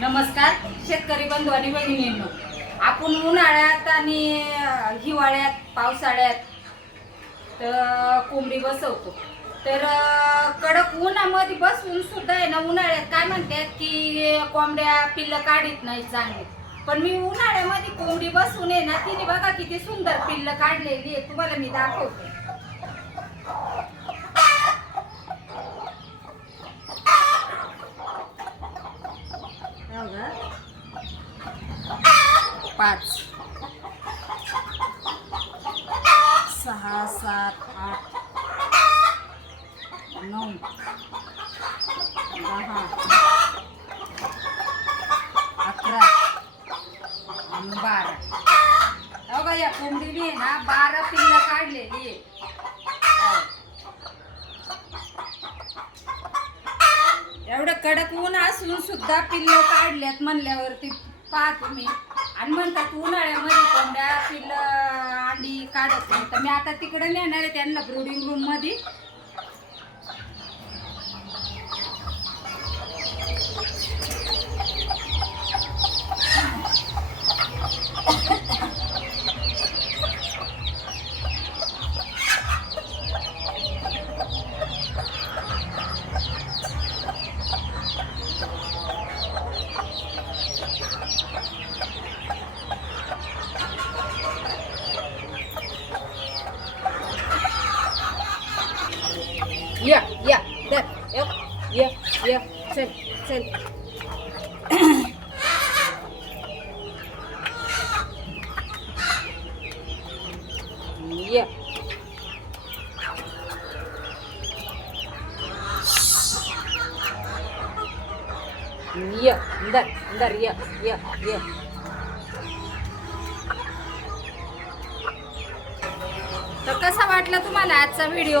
नमस्कार शेतकरी बंधू आणि भगिनींनो. आपण उन्हाळ्यात आणि हिवाळ्यात पावसाळ्यात तर कोंबडी बसवतो. तर कडक उन्हामध्ये बसवून सुद्धा आहे ना उन्हाळ्यात काय म्हणतात की कोंबड्या पिल्लं काढीत नाही चांगले. पण मी उन्हाळ्यामध्ये कोंबडी बसवून आहे ना तिने बघा किती सुंदर पिल्लं काढलेली आहे. तुम्हाला मी दाखवते हो का? पाच. सहा सात आठ नऊ दहा अकरा आणि बारा हो या कोंबडीने आहे ना बारा पिल्लं काढलेली आहे. एवढं कडक ऊन असून सुद्धा पिल्लं काढल्यात म्हणल्यावरती पहा मी. आणि म्हणतात उन्हाळ्यामध्ये कोंबड्या पिल्लं अंडी काढत नाही. तर मी आता तिकडे नेणार आहे त्यांना ब्रुडिंग रूममध्ये. या या दर या या या चल चल या या दर दर या या या तर कसा वाटला तुम्हाला आजचा व्हिडिओ